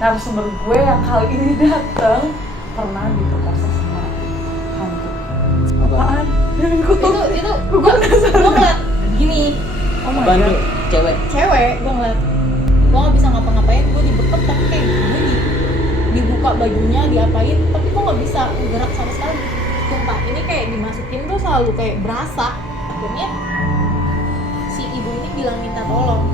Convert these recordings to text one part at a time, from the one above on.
narasumber gue yang kali ini dateng pernah diperkosa sama hantu. Apaan? Itu gue ngeliat gini. Oh my Apaan god. tuh? Cewek gue ngeliat, gue nggak bisa ngapa-ngapain, gue dibekep tapi kayak gue dibuka bajunya, diapain, tapi gue nggak bisa gerak sama sekali. Sumpah, ini kayak dimasukin tuh selalu kayak berasa. Akhirnya si ibu ini bilang minta tolong.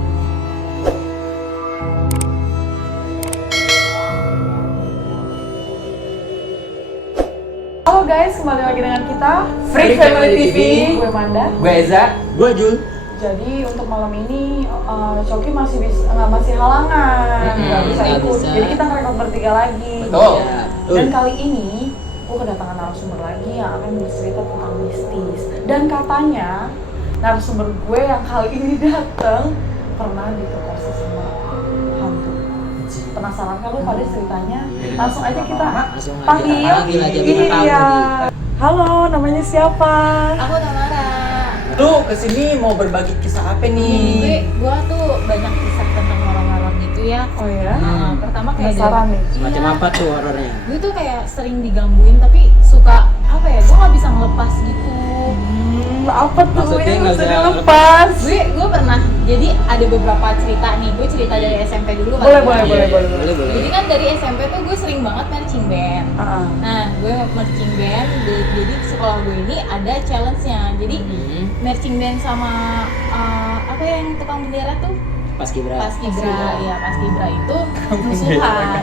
Halo guys, kembali lagi dengan kita Freak Family TV. Gue Manda. Gue Eza. Gue Jul. Jadi untuk malam ini Coki masih masih halangan, nggak bisa nggak ikut. bisa. Jadi kita ngerekod bertiga lagi. Betul. Ya. Dan kali ini gue kedatangan narasumber lagi yang akan bercerita tentang mistis. Dan katanya narasumber gue yang kali ini dateng pernah diperkosa sama hantu. Penasaran kan lu pada ceritanya? Langsung aja kita panggil. Panggil aja biar tahu Iya. nih. Halo, namanya siapa? Aku Tamara. Lu kesini mau berbagi kisah apa nih? Gue tuh banyak kisah tentang orang-orang gitu ya. Oh ya? Pertama kayak Penasaran nih. Semacam apa tuh horornya? Gue tuh kayak sering digangguin tapi suka apa ya, gue nggak bisa ngelepas gitu. Apa tuh Maksudnya yang nggak bisa bisa dilepas? Gue pernah, jadi ada beberapa cerita nih. Gue cerita dari SMP dulu kan. Boleh. Jadi kan dari SMP tuh gue sering banget marching band. Nah, gue marching band, jadi sekolah gue ini ada challenge-nya. Jadi marching band sama apa yang tukang bendera tuh? Paskibra. Paskibra, iya Paskibra itu musuhan.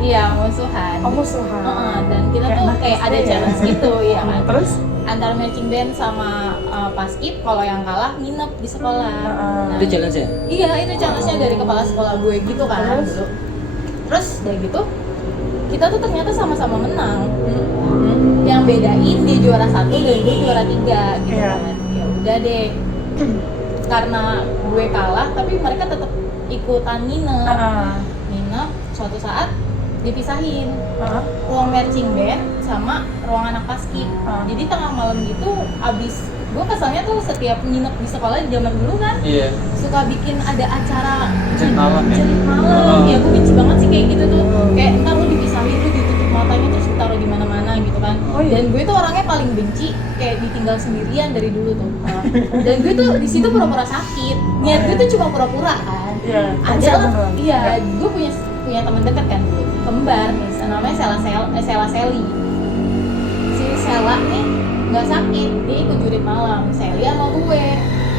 Iya musuhan. Oh, musuhan. Dan kita tuh anak kayak SD ada ya? challenge gitu, ya kan. Terus? Antara marching band sama Paskib, kalau yang kalah nginep di sekolah. Nah, Itu challenge ya? iya itu challenge-nya dari kepala sekolah gue gitu kan. Terus? Dulu. Terus dari gitu kita tuh ternyata sama-sama menang. Yang bedain dia juara 1 dan gue juara 3 gitu Iya. kan. Ya udah deh. Karena gue kalah tapi mereka tetap ikutan nginep. Suatu saat dipisahin ruang marching band sama ruang anak paskib. Jadi tengah malam gitu abis, gue kesannya tuh setiap nginep di sekolah di zaman dulu kan Iya. suka bikin ada acara Cerit malam ya? cerit malam. Ya gue benci banget sih kayak gitu tuh. Kayak ntar lu dipisahin, lu ditutup matanya terus ditaruh di mana-mana gitu kan. Oh, iya. Dan gue tuh orangnya paling benci kayak ditinggal sendirian dari dulu tuh. Dan gue tuh di situ pura-pura sakit. Niat gue tuh cuma pura-pura kan. Iya. Ada lah, iya, gue punya teman dekat kan dulu, kembar nih, namanya Sela Seli. Si Sela nih nggak sakit, dia ikut jurit malam. Seli sama gue,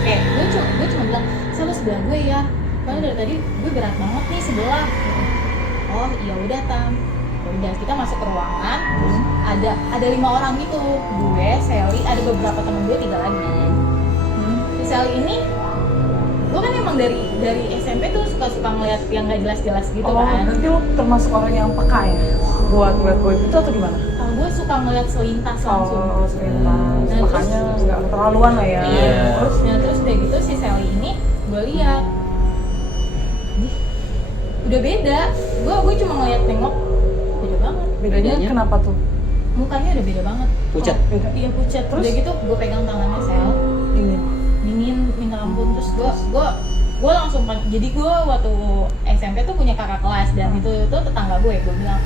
kayak gue cuma bilang, Sela sebelah gue ya, karena dari tadi gue berat banget nih sebelah. Oh iya udah Tam, udah kita masuk ke ruangan, ada 5 orang gitu, gue, Seli, ada beberapa temen gue 3 lagi. Si Seli ini gue kan emang dari SMP tuh suka ngeliat yang nggak jelas-jelas gitu kan. Berarti lu termasuk orang yang peka ya? Buat gue itu atau gimana? Gue suka ngeliat selintas langsung. Selintas. Nah, Makanya nggak keterlaluan lah ya. Iya. Terus udah gitu si Sally ini gue lihat, udah beda. Gue cuma ngeliat nengok, beda banget. Bedanya kenapa tuh? Mukanya udah beda banget. Pucat. Beda. Iya pucat. Terus? Udah gitu gue pegang tangannya Sel, dingin minta ampun. Terus gue langsung jadi gue waktu SMP tuh punya kakak kelas dan itu tetangga gue bilang,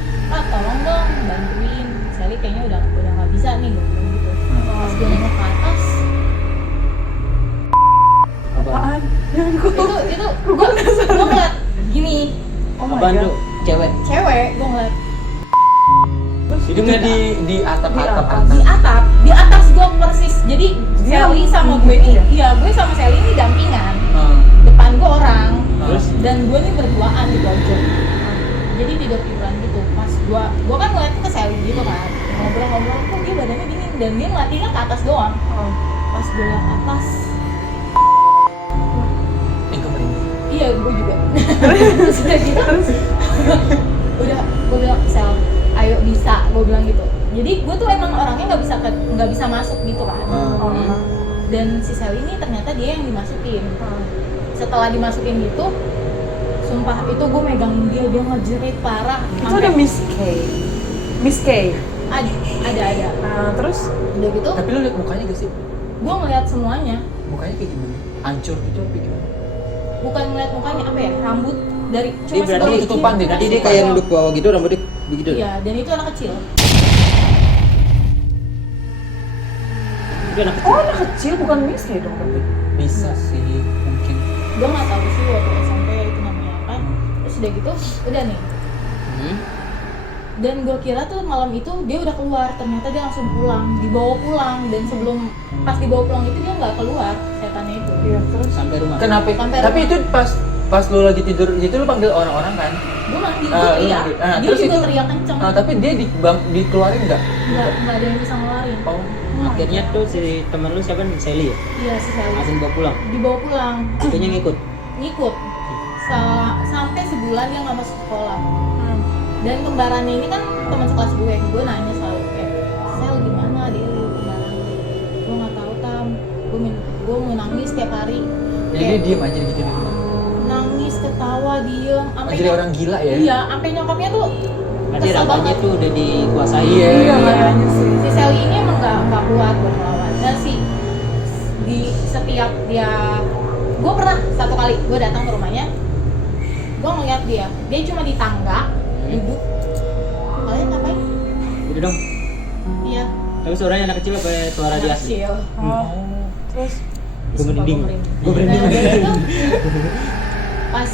tolong dong bantuin Sally, kayaknya udah nggak bisa nih, gue bilang gitu. Pas gue nengok ke atas, Apaan? Jangan itu gue ngeliat gini, Oh my Apaan god. tuh? Cewek. gue ngeliat Itu nggak di atap-atap Di atas. di atas gue persis. Jadi Dia Sally sama gitu gue ini, ya? iya gue sama Sally ini dampingan. Hmm. Depan gue orang, Terus? dan gue nih berduaan di pojok. Jadi tiduran gitu. Pas gue kan ngeliat ke Sally gitu kan, ngobrol-ngobrol, kok dia badannya dingin dan dia ngeliatinnya ke atas doang. Pas gue liat atas, Gue merinding. iya gue juga. Terus udah gitu, udah gue bilang Sel, ayo bisa, gue bilang gitu. Jadi gue tuh emang orangnya nggak bisa masuk gitu kan. Dan si Sel ini ternyata dia yang dimasukin. Setelah dimasukin gitu, sumpah itu gue megangin dia ngejerit parah. Itu ada Miss K. Ada. Terus? Udah gitu, Tapi lu liat mukanya gak sih? gue ngeliat semuanya. Mukanya kayak gimana? Hancur gitu apa gimana? Bukan ngeliat mukanya, apa ya, dari Dia berarti segini. ketutupan deh, Jadi dia kayak nunduk bawah gitu, rambutnya begitu. Iya, dan itu anak kecil. Itu anak kecil. Oh anak kecil bukan miskin dong berarti. Bisa sih mungkin. Gue nggak tahu sih waktu SMP itu namanya apa. Terus udah gitu, udah nih. Hmm. Dan gue kira tuh malam itu dia udah keluar, ternyata dia langsung pulang, dibawa pulang. Dan sebelum pas dibawa pulang itu dia nggak keluar, setannya itu. Iya terus. Sampai rumah. Kenapa? Sampai Tapi rumah. itu pas lu lagi tidur gitu lu panggil orang-orang kan? Gue manggil, Ah, gue lu teriak. manggil. Dia Terus juga itu- teriak kenceng. Tapi dia dikeluarin nggak? Nggak ada yang bisa ngeluarin. Oh. Akhirnya tuh si temen lu siapa nih? Sally ya? Iya si Sally. Langsung bawa pulang. Dibawa pulang, Akhirnya ngikut. ngikut. Sampai sebulan dia nggak masuk sekolah. Hmm. Dan kembarannya ini kan teman sekelas gue nanya selalu kayak, Sel gimana dia kembaran? Gue nggak tahu Tam, gue mau nangis setiap hari. Jadi dia diem aja gitu nih. Nangis, ketawa, diem, sampai Jadi orang gila ya? iya, sampai nyokapnya tuh Berarti kesel rambutnya banget. tuh udah dikuasai. Iya. Iya kayaknya sih. Si Sally ini emang nggak kuat buat melawan. Dan di setiap dia, gue pernah satu kali gue datang ke rumahnya, gue ngeliat dia cuma di tangga duduk. Kalian ngapain? Gitu dong. Iya. Tapi suaranya anak kecil apa suara dia asli? Kecil. Oh. Terus. Gue merinding. Gue Nah, merinding. dari itu, pas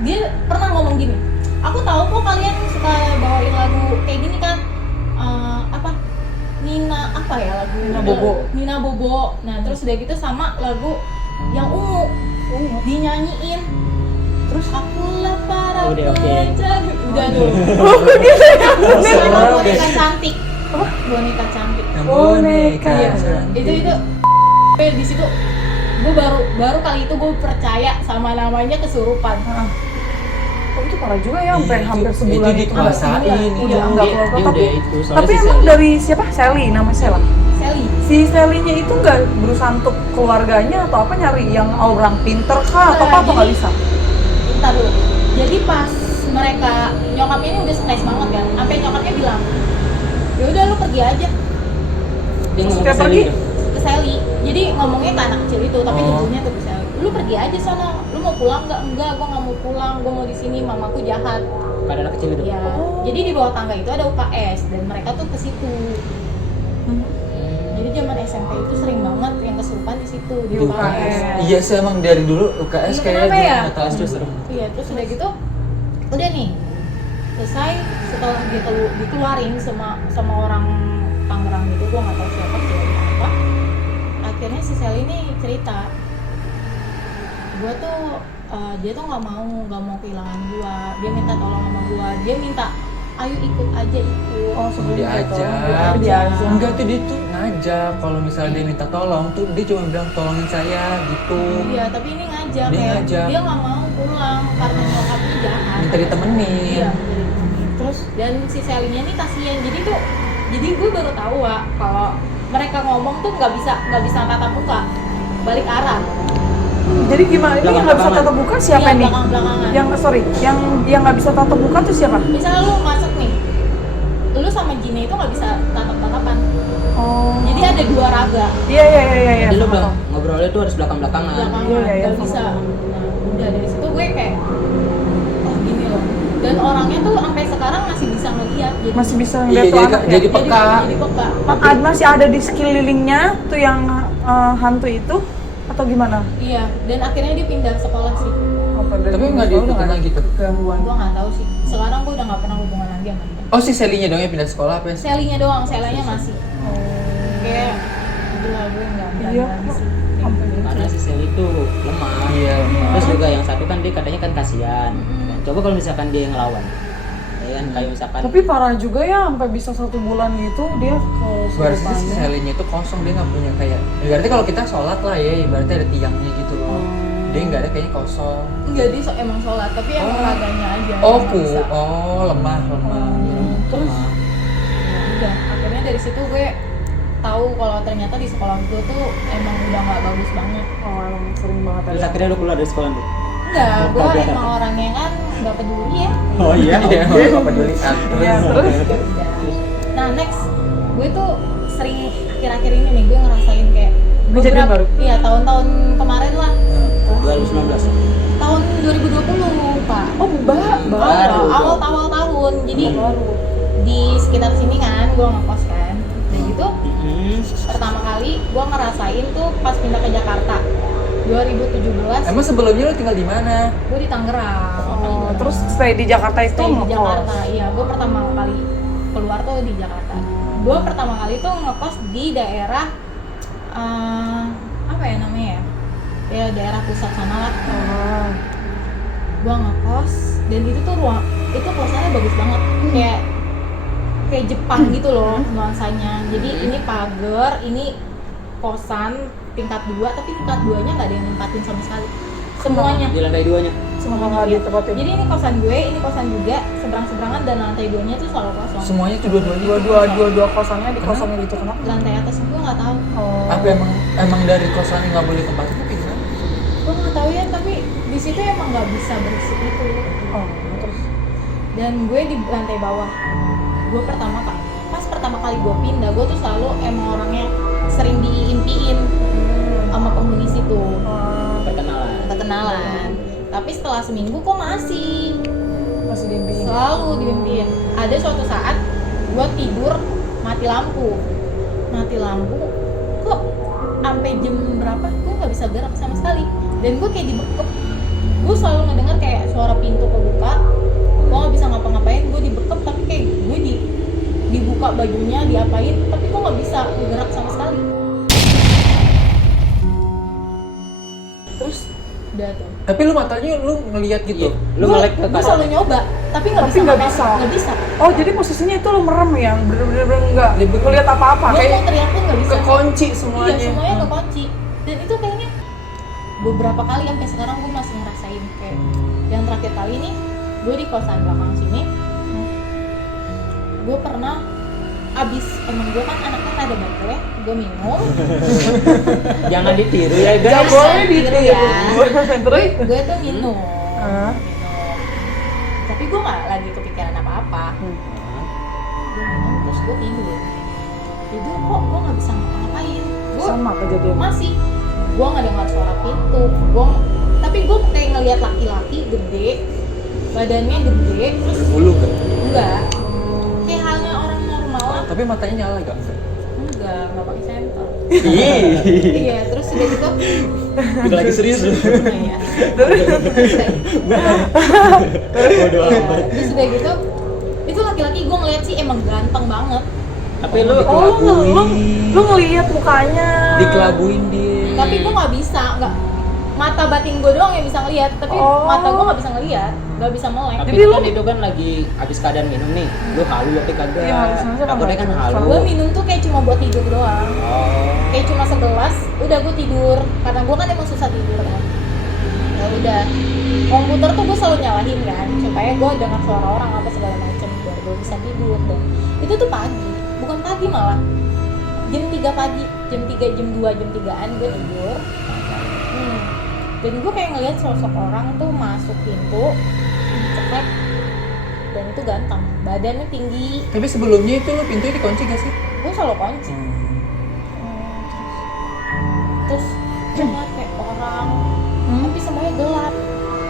dia pernah ngomong gini, aku tahu kok kalian suka bawain lagu kayak gini kan, apa Nina apa ya lagu Nina Bobo. Nina Bobo. Nah terus udah gitu sama lagu yang ungu dinyanyiin. Terus akulah para Udah, oke. pencari. Udah tuh. Serem, Sama boneka guys. cantik. Apa? Boneka cantik. Yang Boneka. boneka. Itu di situ gue baru kali itu gue percaya sama namanya kesurupan. Oh, itu parah juga ya sampai Itu- hampir itu sebulan dikuasain. Udah Iya, enggak Dia keluar. udah Tapi itu soalnya tapi si emang Sally. dari siapa? Sally, nama Sela. Sally. Si Sally-nya itu nggak berusaha untuk keluarganya atau apa nyari yang orang pinter kah atau apa Jadi- nggak bisa? Bentar dulu. Jadi pas mereka nyokapnya ini udah stres banget kan, sampai nyokapnya bilang, ya udah lu pergi aja Dia ngomong Setiap ke Sally pagi? dong. ke Sally. Jadi ngomongnya ke anak kecil itu, tapi Oh. nyebutnya tuh ke Sally. Lu pergi aja sana. Lu mau pulang nggak? Enggak, gua nggak mau pulang. Gua mau di sini. Mamaku jahat. Pada anak kecil itu. Ya. Oh. Jadi di bawah tangga itu ada UKS dan mereka tuh ke situ. Hmm. Jadi zaman SMP itu sering banget yang kesurupan di situ di Di UKS. Iya sih emang dari dulu UKS Iya, kayak kenapa ya? nggak tahu Itu serem. Iya, terus udah gitu, udah nih selesai setelah dikeluarin sama orang Tangerang itu, gua nggak tahu siapa cewek apa. Akhirnya si Sally ini cerita, gua tuh dia tuh nggak mau kehilangan gua, dia minta tolong sama gua, dia minta ayo ikut aja ikut. Oh, sebelum diajak. diajak. Enggak tuh dia tuh ngajak kalau misalnya dia minta tolong tuh dia cuma bilang tolongin saya gitu. Iya, tapi ini ngajak Dia kayak ngajak. dia nggak mau pulang karena nyokapnya jahat. Minta ditemenin. Iya. Terus dan si Sally-nya ini kasihan. Jadi gue baru tahu kalau mereka ngomong tuh nggak bisa tatap muka, balik arah. Jadi gimana? Ini yang nggak bisa tatap muka siapa Iya, nih? belakang-belakangan. Yang nggak bisa tatap muka tuh siapa? Misalnya lu masuk nih, lu sama Jinnya itu nggak bisa tatap-tatapan. Oh. Jadi ada dua raga Iya. Jadi lu sama bilang tahu. ngobrolnya tuh harus belakang-belakangan. belakangan, Iya, nggak sama bisa. tahu. Nah, udah dari situ gue kayak, oh gini loh. Dan orangnya tuh sampai sekarang masih bisa ngeliat. Masih bisa Iya, ngeliat tuh jadi- anak ya? jadi peka. Jadi peka. Masih ada di sekelilingnya tuh yang hantu itu atau gimana? Iya, dan akhirnya dia pindah sekolah sih. Tapi nggak diikutin lagi tuh. Gangguan. Gua nggak tahu sih. Sekarang gua udah nggak pernah hubungan lagi sama dia. Oh si Sally-nya dong yang pindah sekolah apa ya? Sally-nya doang, Sela-nya masih. Oh. Kayak gila gue nggak berani Iya, lagi sih. sampai Karena si Sally tuh lemah. Iya. Terus juga yang satu kan dia katanya kan kasihan. Mm-mm. Coba kalau misalkan dia yang ngelawan. Ya kan kayak misalkan Tapi parah juga ya sampai bisa 1 bulan gitu dia Seharusnya si kesurupannya. Sally-nya tuh kosong, dia nggak punya kayak. Berarti kalau kita sholat lah ya, berarti ada tiangnya gitu loh. Dia nggak ada kayaknya kosong. Enggak, dia emang sholat, tapi emang Oh. raganya aja. Oh yang nggak bisa. lemah. Terus ya udah, akhirnya dari situ gue tahu kalau ternyata di sekolah gue tuh emang udah nggak bagus banget. Oh, emang sering banget terus ada. akhirnya lu keluar dari sekolah tuh. Enggak, gue emang orangnya kan nggak peduli ya. Oh iya. Iya, nggak peduli. Iya, terus? Udah. Nah next, gue tuh sering akhir-akhir ini nih gue ngerasain kayak Kejadian baru? Iya, tahun-tahun kemarin lah. 2019. tahun 2020 Pak. Oh, Baru. Awal tahun. Jadi baru. di sekitar sini kan gue ngekos kan. Dan gitu Mm-mm. pertama kali gue ngerasain tuh pas pindah ke Jakarta 2017. Emang sebelumnya lu tinggal di mana? Gue di Tangerang. Oh, terus stay di Jakarta itu Stay di ngekos? Jakarta. Iya, gue pertama kali keluar tuh di Jakarta. Gue pertama kali tuh ngekos di daerah apa ya namanya ya? Ya daerah pusat sana lah. Oh. Gue ngekos dan itu tuh itu kosannya bagus banget. Kayak Jepang gitu loh nuansanya. Jadi ini pagar, ini kosan tingkat 2 tapi tingkat 2-nya nggak ada yang nempatin sama sekali. Semuanya. Di lantai 2-nya. Semua nggak ditempatin. Jadi ini kosan gue, ini kosan juga, seberang-seberangan dan lantai 2-nya tuh selalu kosong. Semuanya tuh dua-duanya. Dua kosannya di kosannya gitu kenapa? Lantai atas gue nggak tahu. Oh. Apa emang dari kosan yang nggak boleh tempatin apa gimana? Gue nggak tahu ya, tapi di situ emang nggak bisa berisik itu. Oh, terus Dan gue di lantai bawah. Gue pas pertama kali gue pindah, gue tuh selalu emang orangnya sering diimpiin sama penghuni situ. Perkenalan. Tapi setelah seminggu kok masih dimpiin. selalu diimpiin. Ada suatu saat gue tidur mati lampu kok sampai jam berapa gue nggak bisa gerak sama sekali dan gue kayak dibekep. Gue selalu ngedengar kayak suara pintu kebuka, gue nggak bisa ngapa-ngapain, gue dibekep tapi kayak gue dibuka bajunya, diapain tapi gue nggak bisa gerak sama sekali. Terus Udah tuh Tapi lu matanya lu ngelihat gitu. Iya. Lu ngelek ke gue selalu nyoba tapi nggak Tapi bisa nggak ngapa-ngapain. bisa. Nggak bisa. oh, jadi posisinya itu lo merem ya? Bener-bener nggak ngeliat apa-apa Gue kayak mau teriak pun nggak bisa. kekunci Iya, semuanya. semuanya kekunci. Dan itu kayaknya beberapa kali sampai sekarang gue masih ngerasain kayak yang terakhir kali nih gue di kosan belakang sini. Gue pernah abis, emang gue kan anaknya rada baterai, gue minum. Jangan ditiru ya Nggak guys. boleh Tiru ditiru. ya. Terus? Gue tuh minum. Hah? Tapi gue nggak lagi kepikiran apa-apa. Gue minum terus gue tidur kok gue nggak bisa ngapa-ngapain. Gue Sama kejadian. masih gue nggak dengar suara pintu, tapi gue kayak ngelihat laki-laki gede, badannya gede, terus Bulu kan? enggak kayak halnya orang normal lah. Tapi matanya nyala gak? Nggak pakai senter. Ih. Iya, terus udah gitu Kita lagi serius lu. iya. Bodoh Iya, amat. terus udah gitu itu laki-laki gue ngeliat sih emang ganteng banget, Tapi lu Oh, lu ngeliat mukanya. Dikelabuin dia. tapi gue nggak bisa, mata batin gue doang yang bisa ngeliat, tapi Oh. mata gue nggak bisa ngeliat, nggak bisa melek. Tapi Jadi kan lu- itu kan lagi habis keadaan minum nih. Lu halu tapi kagak. Iya, harusnya Takutnya kan kan halu. Gue minum tuh kayak cuma buat tidur doang, Oh. kayak cuma segelas, udah gue tidur karena gue kan emang susah tidur kan. Ya udah, komputer tuh gue selalu nyalahin kan supaya gue dengar suara orang apa segala macem biar gue bisa tidur. Dan itu tuh pagi, bukan pagi malah jam 3 pagi, jam 3, jam 2, jam 3-an gue tidur. Dan gue kayak ngeliat sosok orang tuh masuk pintu, cekrek, dan itu ganteng, badannya tinggi. Tapi sebelumnya itu lu pintunya dikunci gak sih? Gue selalu kunci. Terus gue ngeliat kayak orang, tapi semuanya gelap.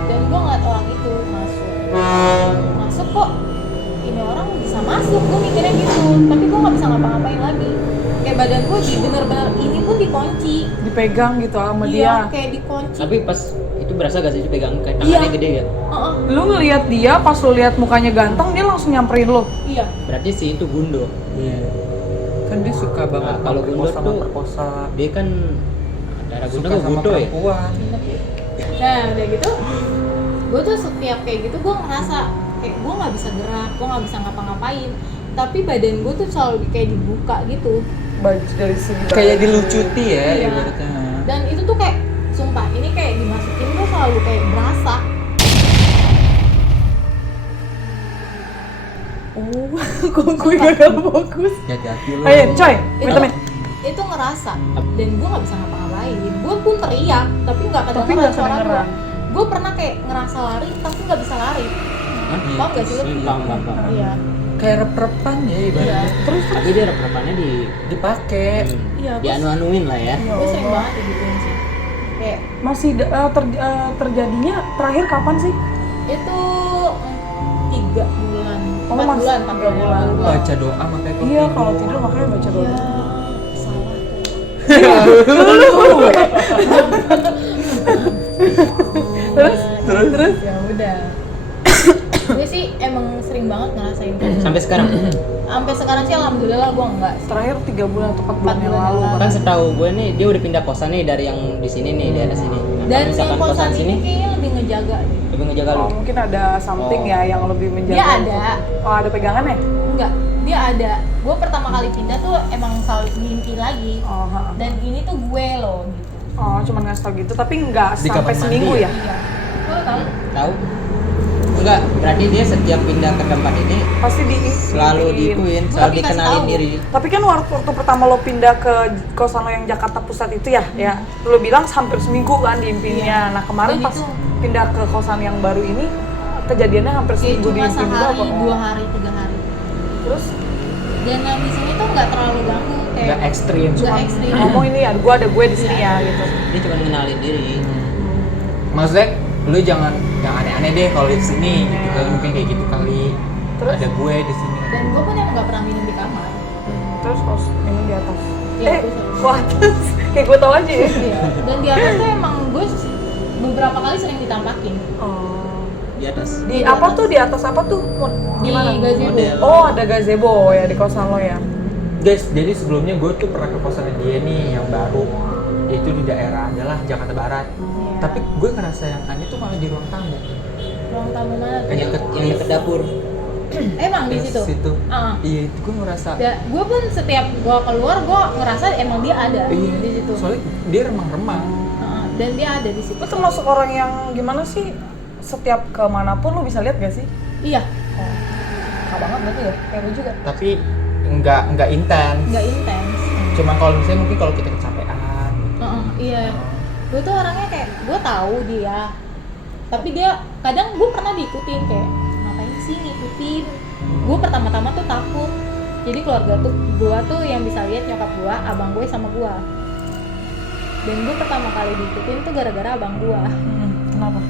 Dan gue ngeliat orang itu masuk kok ini orang bisa masuk, gue mikirnya gitu. Tapi gue nggak bisa ngapa-ngapain lagi. Kayak badan gue bener-bener ini pun dikunci. Dipegang gitu sama Iya, dia. kayak dikunci. Tapi pas itu berasa gak sih dipegang kayak tangannya Iya. gede ya? Heeh, Lu ngeliat dia, pas lu lihat mukanya ganteng, dia langsung nyamperin lu. iya. Berarti sih itu Gundo. Iya. Kan dia suka banget Nah, kalau Gundo sama tuh perkosa. dia kan darah Gundo Suka kan sama Gundo ya. perempuan. Nah udah gitu, gue tuh setiap kayak gitu gue ngerasa kayak gue nggak bisa gerak, gue nggak bisa ngapa-ngapain. Tapi badan gue tuh selalu kayak dibuka gitu. Baju dari sini. Kayak dilucuti ya Iya. ibaratnya. Dan itu tuh kayak, sumpah ini kayak dimasukin tuh selalu kayak berasa. Oh, kok gue gak fokus. Hati-hati lu. Ayo, coy, Itu, vitamin. itu ngerasa. Dan gue nggak bisa ngapa-ngapain. Gue pun teriak, tapi nggak Tapi kedengeran nggak suara gue. kedengeran. Gue pernah kayak ngerasa lari, tapi nggak bisa lari. Hah? Paham gak sih lu? Paham. Iya. Kayak rep-repan ya ibaratnya. Terus Tapi dia rep-repannya Dipakai. Iya, dianu-anuin lah ya. gue sering banget digituin sih. Kayak Masih terjadinya terakhir kapan sih? itu 3 bulan, Oh, 4 Mas, bulan, 3 bulan. Baca doa makanya kalau Iya, kalau tidur makanya baca doa. Iya, salah tuh. Terus? Ya udah. Gue sih emang sering banget ngerasain kayak gitu. Sampai sekarang. Sampai sekarang sih alhamdulillah gue enggak sih. Terakhir 3 bulan atau 4 bulan 4 yang bulan lalu. yang lalu. Kan setahu gue nih dia udah pindah kosan nih dari yang di sini nih, daerah sini. Nah, Dan kalau misalkan yang kosan sini ini kayaknya lebih ngejaga deh. lebih ngejaga lu. Oh, mungkin ada something Oh. ya yang lebih menjaga. Dia ada. Oh, ada pegangan ya? Enggak, dia ada. Gue pertama kali pindah tuh emang selalu mimpi lagi. Oh, ha. Dan ini tuh gue loh gitu. Oh, cuman ngasih tau gitu, tapi nggak Di sampai kamar mandi seminggu ya? ya? Iya. Gue tahu. Tahu? Enggak, berarti dia setiap pindah ke tempat ini Pasti selalu diituin, selalu Tapi kasih dikenalin tahu. diri. Tapi kan waktu pertama lo pindah ke kosan lo yang Jakarta Pusat itu ya, ya lo bilang hampir seminggu kan diimpinya. Nah kemarin Dan pas itu- pindah ke kosan yang baru ini kejadiannya hampir Kayak seminggu cuma diimpin juga sehari, apa? 2 hari, 3 hari. Terus Dan yang di sini tuh nggak terlalu ganggu kayak Nggak ekstrim. nggak ekstrim. ngomong ini ya, gue ada gue di sini ya gitu. Dia cuma ngenalin diri. Maksudnya lu jangan yang aneh-aneh deh kalau di sini gitu kan, mungkin kayak gitu kali. Terus? Ada gue di sini. Dan gue pun emang nggak pernah minum di kamar. Terus kos ini di atas. Iya, gue selalu. Kok atas? Kayak gue tau aja ya. Iya. Dan di atas tuh emang gue beberapa kali sering ditampakin Oh. Di atas. Di apa tuh? Di atas apa tuh? Gimana? di gazebo. Model. Oh, ada gazebo ya di kosan lo ya. Guys, jadi sebelumnya gue tuh pernah ke kosan dia nih yang baru. Itu di daerah adalah Jakarta Barat. Iya. Tapi gue ngerasa yang aneh tuh malah di ruang tamu. Ruang tamu mana tuh? Yang deket dapur. Emang di Yang situ. Iya, itu gue ngerasa. Gue pun setiap gue keluar gue ngerasa emang dia ada Iya, di situ. soalnya dia remang-remang. Dan dia ada di situ. Lo termasuk orang yang gimana sih? Setiap kemanapun lo bisa lihat gak sih? Iya. Oh, kak banget berarti ya? Kayak gue juga. Tapi nggak intens. Nggak intens. Cuman kalau misalnya mungkin kalau kita kecapean. Iya. Gue tuh orangnya kayak gue tahu dia. Tapi dia kadang gue pernah diikutin kayak ngapain sih ngikutin. Gue pertama-tama tuh takut. Jadi keluarga tuh gue tuh yang bisa lihat nyokap gue, abang gue sama gue. Dan gue pertama kali diikutin tuh gara-gara abang gue. Kenapa?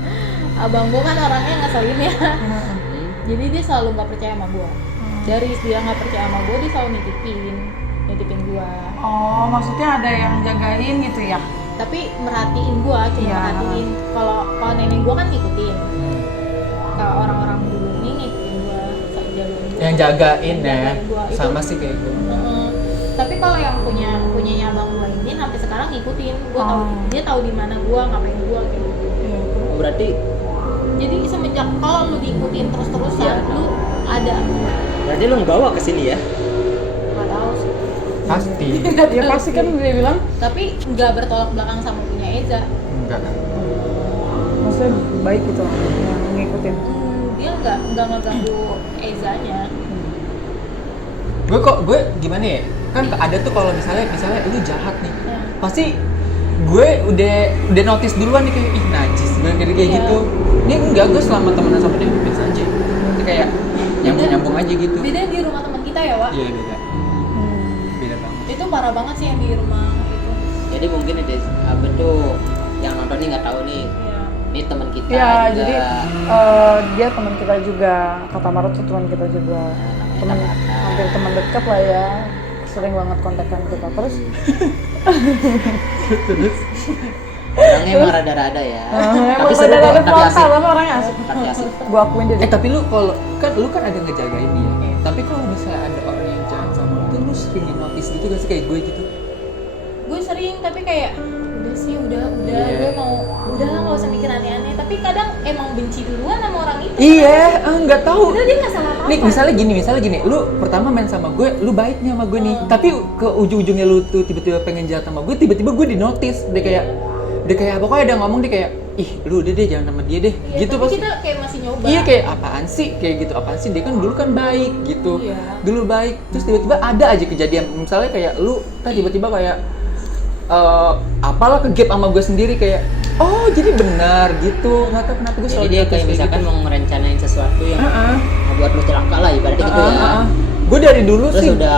Abang gue kan orangnya ngeselin ya. Hmm. Jadi dia selalu nggak percaya sama gue. Dari dia nggak percaya sama gue, dia selalu nitipin gue. Oh, maksudnya ada yang jagain gitu ya? Tapi merhatiin gue, cuma Iya. merhatiin. Kalau nenek gue kan ngikutin. Kalau orang-orang dulu nih ngikutin gue, jagain gue. Yang jagain ya. Jagain gua. Itu- Sama sih kayak gue. Tapi kalau yang punyanya abang gue ini sampai sekarang ngikutin. Gue tahu Oh. dia tahu di mana gue, ngapain gue kayak gitu. Iya. Berarti Jadi semenjak kalau lu diikutin terus-terusan, Iya. lu ada. berarti lu ngebawa ke sini ya? Nggak tahu sih. Pasti. Ya pasti kan dia bilang. Tapi nggak bertolak belakang sama punya Eza. Enggak. Maksudnya baik gitu yang ngikutin. Dia nggak ngeganggu Ezanya. Gue gimana ya? Kan ada tuh kalau misalnya lu jahat nih. Ya. Pasti gue udah notice duluan nih kayak ih najis gue kayak Iya. gitu. Ini enggak, gue selama temenan sama dia biasa aja. Nanti kayak nyambung aja gitu. Beda di rumah teman kita ya, Wak. Iya beda. Beda banget. Itu parah banget sih yang di rumah itu. Jadi mungkin ada apa tuh yang nonton nih nggak tahu nih. Iya. Ini teman kita Ya, juga. jadi dia teman kita juga. Kata Marut tuh teman kita juga. Teman hampir teman dekat lah ya. Sering banget kontekan kita. Terus Orangnya emang rada-rada ya. emang seru kok, ada tapi frontal, asik. tapi orangnya asik. Tapi asik. Gua akuin deh. Tapi lu kan ada ngejagain dia. Tapi kalau misalnya ada orang yang jahat sama lu tuh lu sering notice gitu gak sih kayak gue gitu? Gue sering tapi kayak udah sih udah Iya. gue mau udah lah nggak usah mikir aneh-aneh. Tapi kadang emang benci duluan sama orang itu. Iya, nggak tahu. Udah dia nggak salah apa-apa. Nih misalnya gini, lu pertama main sama gue, lu baiknya sama gue nih, Hmm. tapi ke ujung-ujungnya lu tuh tiba-tiba pengen jahat sama gue, tiba-tiba gue di notice, dia kayak pokoknya ada ngomong dia kayak, ih lu udah deh jangan sama dia deh, Iya, gitu tapi pas. kita kayak masih nyoba. Iya kayak apaan sih, kayak gitu apaan sih, dia kan dulu kan baik gitu, Iya. dulu baik, terus tiba-tiba ada aja kejadian, misalnya kayak lu, tiba-tiba kayak apalah kegap sama gue sendiri kayak, oh jadi benar gitu, nggak tahu kenapa gue Jadi selalu dia notice kayak misalkan gitu. mau ngerencanain sesuatu yang Heeh. membuat lu celaka lah ibaratnya gitu ya. Gue dari dulu Terus sih. udah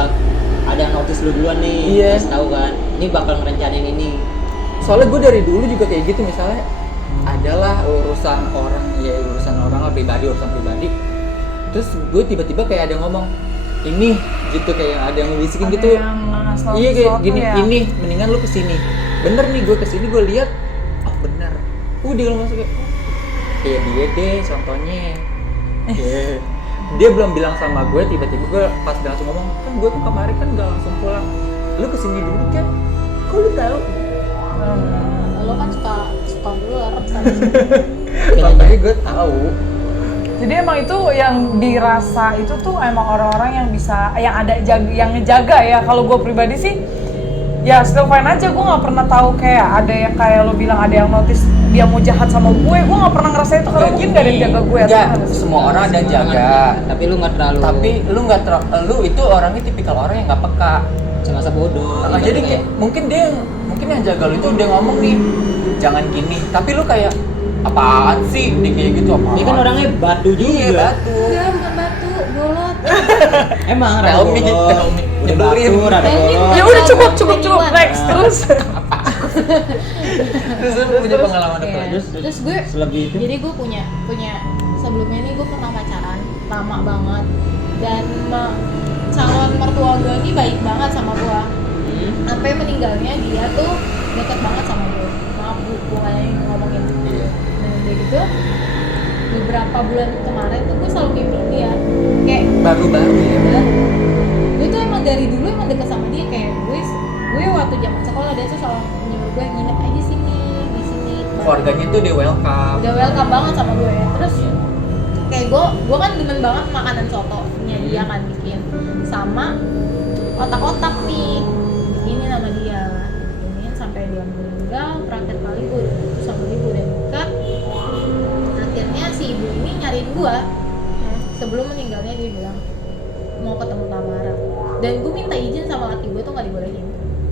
ada notice lu duluan nih, Iya. kasih tahu kan, ini bakal ngerencanain ini. soalnya gue dari dulu juga kayak gitu, misalnya adalah urusan orang lah, urusan pribadi, terus gue tiba-tiba kayak ada yang ngomong ini gitu, kayak ada yang ngebisikin Ada gitu, yang ngasih tau iya kayak sesuatu gini, ya. ini mendingan lu kesini, bener nih gue kesini, gue lihat oh bener, dia langsung kayak kayak dia deh contohnya. Dia belum bilang sama gue, tiba-tiba gue pas dia langsung ngomong, kan gue tuh kemarin kan gak langsung pulang, lu kesini dulu kan, kok lu tahu? Lo kan suka buler kan. Makanya gue tahu. Jadi emang itu yang dirasa itu tuh emang orang-orang yang bisa, yang ada yang ngejaga ya. Kalau gue pribadi sih, ya still fine aja. Gue nggak pernah tahu kayak ada yang kayak lo bilang ada yang notice dia mau jahat sama gue. Gue nggak pernah ngerasa itu karena mungkin gak ada yang jaga gue. Enggak, semua orang ada yang jaga. Tapi lu nggak terlalu. Tapi lu itu orangnya tipikal orang yang nggak peka. semasa bodoh. Nah, jadi kayak, mungkin yang jaga lu itu udah ngomong nih, jangan gini. Tapi lu kayak apaan sih? Dia kayak gitu apaan? Dia kan orangnya batu juga. Iya, batu. Enggak, bukan batu, bolot. Emang rada Realme, bolot. Realme. Udah Nyebelin. batu, rada Realme bolot. Ya udah cukup next Nah. terus. Terus lu punya pengalaman apa? Iya. Terus Terus gue Selebih itu. jadi gue punya sebelumnya nih gue pernah pacaran lama banget dan calon mertua gue ini baik banget sama gue sampai meninggalnya dia tuh deket banget sama gue. Maaf bu, bukannya ngomongin. iya. Dan udah gitu beberapa bulan kemarin tuh gue selalu mimpiin dia kayak Baru-baru ya. gue tuh emang dari dulu emang deket sama dia, kayak gue waktu zaman sekolah dia tuh selalu nyuruh gue nginep aja di sini. Keluarganya tuh dia welcome. Udah welcome banget sama gue ya. Terus kayak gue kan demen banget makanan sotonya dia kan bikin sama otak-otak nih bikinin sama dia, bikinin sampai dia meninggal. Terakhir kali gue putus sama dia, gue udah nikah. Akhirnya si ibu ini nyariin gue. Sebelum meninggalnya dia bilang mau ketemu Tamara, dan gue minta izin sama laki gue tuh nggak dibolehin.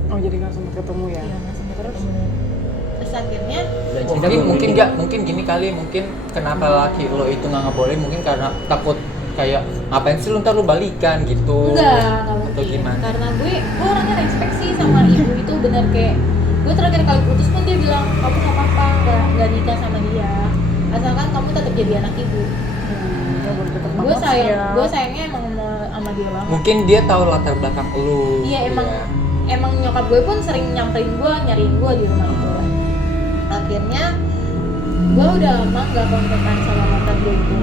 Oh jadi nggak sempat ketemu ya? Iya, nggak sempat ketemu. Terus akhirnya Mungkin gini kali, mungkin kenapa laki lo itu nggak ngebolehin, mungkin karena takut kayak ngapain sih lu ntar lu balikan gitu. enggak Atau mungkin. gimana? Karena gue orangnya respect sih sama ibu itu, bener kayak gue terakhir kali putus pun dia bilang kamu nggak apa-apa nggak nikah sama dia asalkan kamu tetap jadi anak ibu. Ya, baru deket Gue banget sayang, sih ya. gue sayangnya emang sama dia banget. Mungkin dia tahu latar belakang lu. Iya emang nyokap gue pun sering nyamperin gue, nyariin gue di rumah itu. Akhirnya gue udah lama gak kontekan sama mantan gue itu,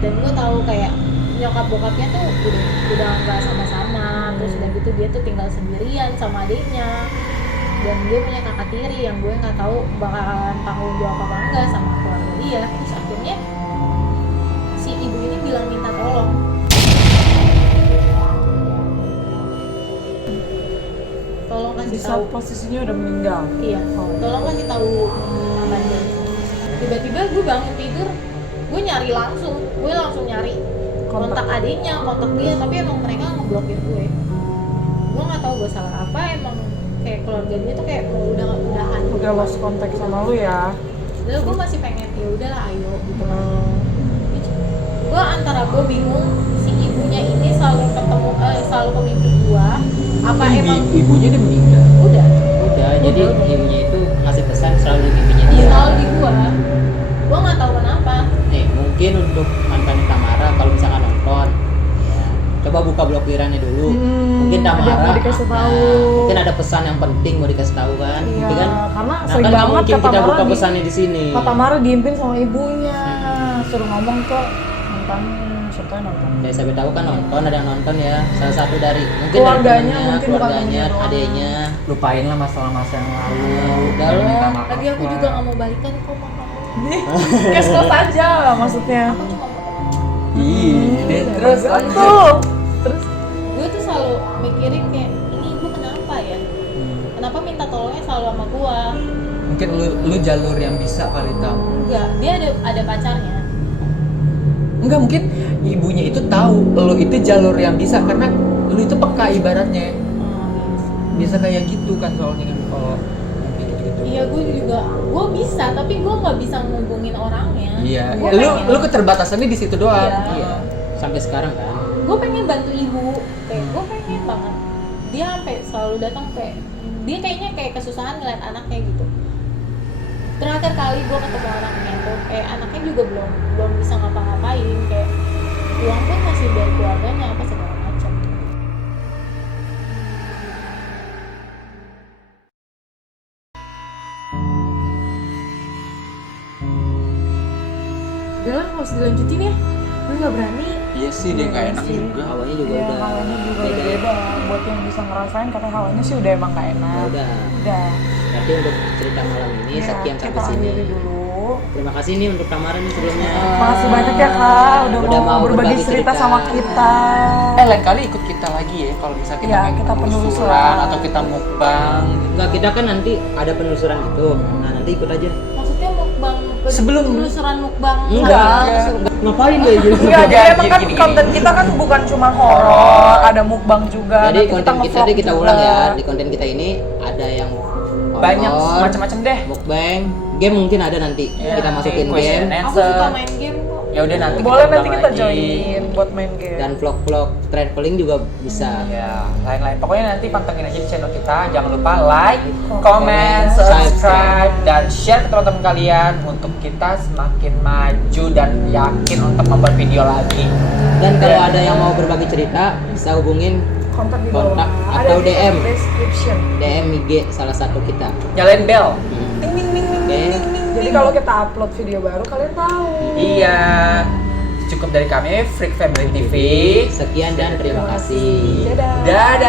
dan gue tahu kayak nyokap bokapnya tuh udah nggak sama-sama. Terus udah gitu dia tuh tinggal sendirian sama adiknya, dan dia punya kakak tiri yang gue nggak tahu bakalan tanggung jawab apa enggak sama keluarga dia. Terus akhirnya si ibu ini bilang minta tolong, tolong Di kasih saat tahu. posisinya udah meninggal. Iya, tolong kasih tahu mamanya. Tiba-tiba gue bangun tidur, gue langsung nyari kontak adiknya, kontak dia, tapi emang mereka ngeblokir gue. Gue nggak tahu gue salah apa, emang kayak keluarga dia tuh kayak mau udahan. Udah lost contact sama lu ya. Lalu gue masih pengen ya udahlah ayo gitu. Gue antara gue bingung si ibunya ini selalu ke mimpi gue, apa emang Ibunya udah meninggal. udah Jadi ibunya itu ngasih pesan selalu di mimpinya di dia. selalu di gue nggak tahu kenapa. Nih, mungkin untuk mantan Tamara kalau misalkan nonton, ya, coba buka blokirannya dulu. Mungkin ada yang Tamara mau dikasih tahu. mungkin ada pesan yang penting mau dikasih tahu kan, Iya, gitu kan? karena Nah, sering kan nggak banget mungkin kata kita Mara buka pesannya di sini. Kata Mara diimpin sama ibunya, suruh ngomong ke mantannya, siapa yang nonton. Ya siapa tahu kan nonton, ada yang nonton ya. Salah satu dari mungkin Keluarganya, dari temennya, mungkin bukan keluarganya, temennya doang. adiknya. Lupain lah masa-masa yang lalu. Udah Jangan lah. minta maaf Lagi aku lah. juga nggak mau balikan kok sama kamu. Kes-kes aja lah maksudnya. Aku cuma mau ketemu. Ih, terus lanjut. tuh. Terus Gue tuh selalu mikirin kayak ini ibu kenapa ya? Kenapa minta tolongnya selalu sama gue? Mungkin lu jalur yang bisa kali tahu. Enggak, dia ada pacarnya. Enggak, mungkin ibunya itu tahu lu itu jalur yang bisa karena lu itu peka ibaratnya. Bisa kayak gitu kan soalnya kan kalau gitu-gitu. Iya, gue bisa, tapi gue nggak bisa ngubungin orangnya. Iya, Gua lu pengen- lu keterbatasannya di situ doang. Iya. Iya. Sampai sekarang kan. Gue pengen bantu ibu, kayak gue pengen banget. Dia sampai selalu datang kayak dia kayaknya kayak kesusahan ngeliat anaknya gitu. terakhir kali gue ketemu anaknya tuh kayak anaknya juga belum bisa ngapa-ngapain, kayak uang pun masih dari keluarganya apa segala macam. Udah lah, nggak usah dilanjutin ya, gue nggak berani. Iya sih, dia nggak enak sih. juga. Hawanya juga Iya, udah hawanya juga beda. beda. Buat yang bisa ngerasain, katanya hawanya sih udah emang nggak enak. Ya udah. Udah. Berarti untuk cerita malam ini Ya, sekian kita sampai sini. akhiri dulu. Terima kasih nih untuk Tamara nih sebelumnya. Makasih banyak ya kak, udah mau berbagi cerita sama kita. Lain kali ikut kita lagi ya kalau misalnya kita Ya, main kita penelusuran penelusuran. atau kita mukbang. Enggak, kita kan nanti ada penelusuran gitu. Nah, nanti ikut aja. Maksudnya mukbang, Sebelum- penelusuran mukbang. Enggak. Ngapain deh gitu? Enggak, jadi Enggak, emang kan gini. konten kita kan bukan cuma horor, ada mukbang juga. Jadi nanti konten kita nge-vlog tadi kita juga. ulang ya. Di konten kita ini ada yang Banyak horor, macam-macam deh. mukbang, game mungkin ada nanti. Iya, Kita masukin question game and Aku suka answer. main game kok. Ya udah nanti Boleh kita nanti undang kita lagi. joinin buat main game. dan vlog-vlog traveling juga bisa. Ya, lain-lain. Pokoknya nanti pantengin aja di channel kita. Jangan lupa like, Comment, comment, subscribe, dan share ke teman-teman kalian untuk kita semakin maju dan yakin untuk membuat video lagi. Dan kalau ada yang mau berbagi cerita, bisa hubungin Kontak di bawah. kontak Ada atau di DM. description. DM IG salah satu kita. Nyalain bell. Ting ting ting ting Oke. ting ting. Jadi kalau kita upload video baru kalian tahu. Iya. Cukup dari kami Freak Family TV. Sekian dan terima kasih. Dadah. Dadah.